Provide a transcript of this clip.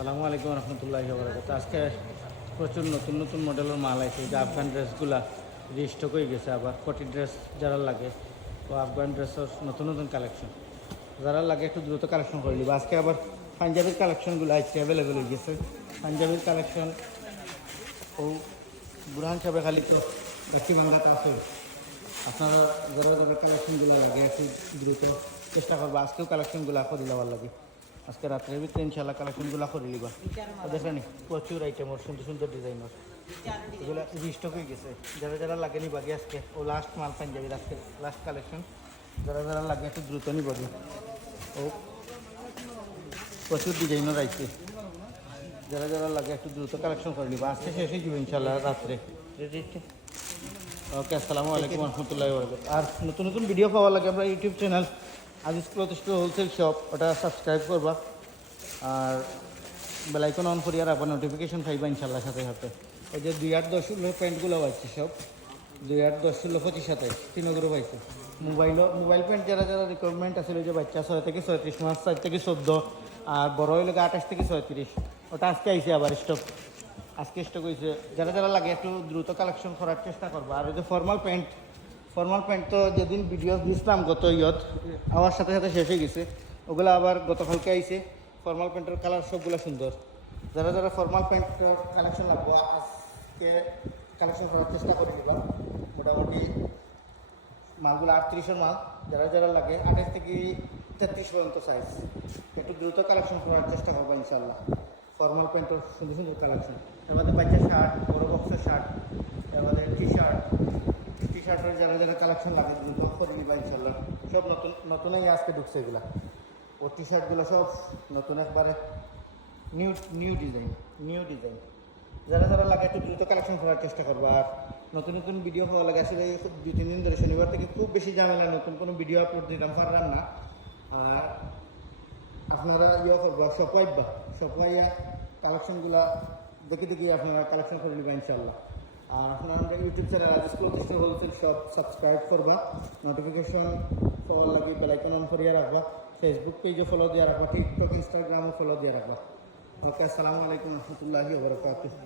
আসসালামু আলাইকুম রহমতুল্লাহি ওয়া বারাকাতুহু। আজকে প্রচুর নতুন নতুন মডেলের মাল আছে। যে আফগান ড্রেসগুলা রিস্টক হয়ে গেছে, আবার কোটি ড্রেস যারা লাগে ও আফগান ড্রেসের নতুন নতুন কালেকশন যারা লাগে একটু দ্রুত কালেকশন করে নিব। আজকে আবার পাঞ্জাবির কালেকশনগুলো আজকে অ্যাভেলেবেল হয়ে গেছে। পাঞ্জাবির কালেকশন ও বুরহান সাহেবের খালি তো একটি বাংলাতে আছে। আপনারা যারা যারা কালেকশনগুলো লাগে একটু দ্রুত চেষ্টা করবো আজকেও কালেকশনগুলো করে দেওয়ার লাগে। আজকে রাত্রের ভিতরে ইনশাল্লাহ কালেকশনগুলো করে নিবা। দেখেন প্রচুর আইটেম ওর সুন্দর সুন্দর ডিজাইনার এগুলো রিস্টক হয়ে গেছে। যারা যারা লাগে নিবাগে আজকে ও লাস্ট মাল পাঞ্জাবির আজকে লাস্ট কালেকশন। যারা যারা লাগে একটু দ্রুত নিবাগে ও প্রচুর ডিজাইনার আইছে। যারা যারা লাগে একটু দ্রুত কালেকশন করে নিবা। আজকে শেষ হয়ে যাবে ইনশাল্লাহ রাত্রে। ওকে, আসসালামু আলাইকুম রহমতুল্লাহি ওয়া বারাকাতুহু। আর নতুন নতুন ভিডিও পাওয়ার লাগে আমরা YouTube channel Aziz cloth store wholesale shop ওটা সাবস্ক্রাইব করবা আর বেলাইকন অন করিয়া রাখবা, নোটিফিকেশন পাইবা ইনশাল্লাহ সাথে সাথে। এই যে 2-8-10 প্যান্টগুলো পাইছে সব 2-8-10-15 সাথে 3 গ্রুপ পাইছে। মোবাইল প্যান্ট যারা যারা রিকোয়ারমেন্ট আছে ওই যে বাচ্চা 6 থেকে 36 মাস, 4 থেকে 14 আর বড় হইলে 28 থেকে 36 ওটা আজকে আইছে আবার স্টক। আজকে স্টক হয়েছে। যারা যারা লাগে একটু দ্রুত কালেকশন করার চেষ্টা করবো। আর ওই যে ফর্মাল প্যান্ট তো যেদিন ভিডিও দিয়েছিলাম গত আমার সাথে সাথে শেষ হয়ে গেছে। ওগুলো আবার গতকালকে আইছে। ফর্মাল প্যান্টের কালার সবগুলো সুন্দর। যারা যারা ফর্মাল প্যান্টের কালেকশন লাগবো আজকে কালেকশন করার চেষ্টা করে দিবা। মোটামুটি মালগুলো 38-এর মাল। যারা যারা লাগে 28 থেকে 33 পর্যন্ত সাইজ একটু দ্রুত কালেকশন করার চেষ্টা করবো ইনশাল্লাহ। ফর্মাল প্যান্টের সুন্দর সুন্দর কালেকশন, আমাদের বাচ্চা শার্ট, বড় বক্সের শার্ট, আমাদের টি শার্টের যারা যারা কালেকশন লাগে দ্রুত করে নিবা ইনশাল্লাহ। সব নতুনই আজকে ঢুকছে এগুলা। ও টি শার্টগুলো সব নতুন একবারে নিউ ডিজাইন। যারা যারা লাগে একটু দ্রুত কালেকশন করার চেষ্টা করবো। আর নতুন নতুন ভিডিও হওয়া লাগে। আসলে 2-3 দিন ধরে শনিবার থেকে খুব বেশি ঝামেলা, নতুন কোনো ভিডিও আপলোড দিলাম পারলাম না। আর আপনারা করবো সবাইয়া কালেকশনগুলা দেখে আপনারা কালেকশন করে নেবেন ইনশাল্লাহ। আর আপনারা YouTube channel Aziz cloth store wholesale shop subscribe করবা, নোটিফিকেশন ফলো লাগে বেলাইকন অন করিয়া রাখবা, ফেসবুক পেজও ফলো দিয়ে রাখবা, টিকটক ইনস্টাগ্রামও ফলো দিয়ে রাখবা। ওকে, আসসালামু আলাইকুম রহমতুল্লাহি ওয়া বারাকাতুহু।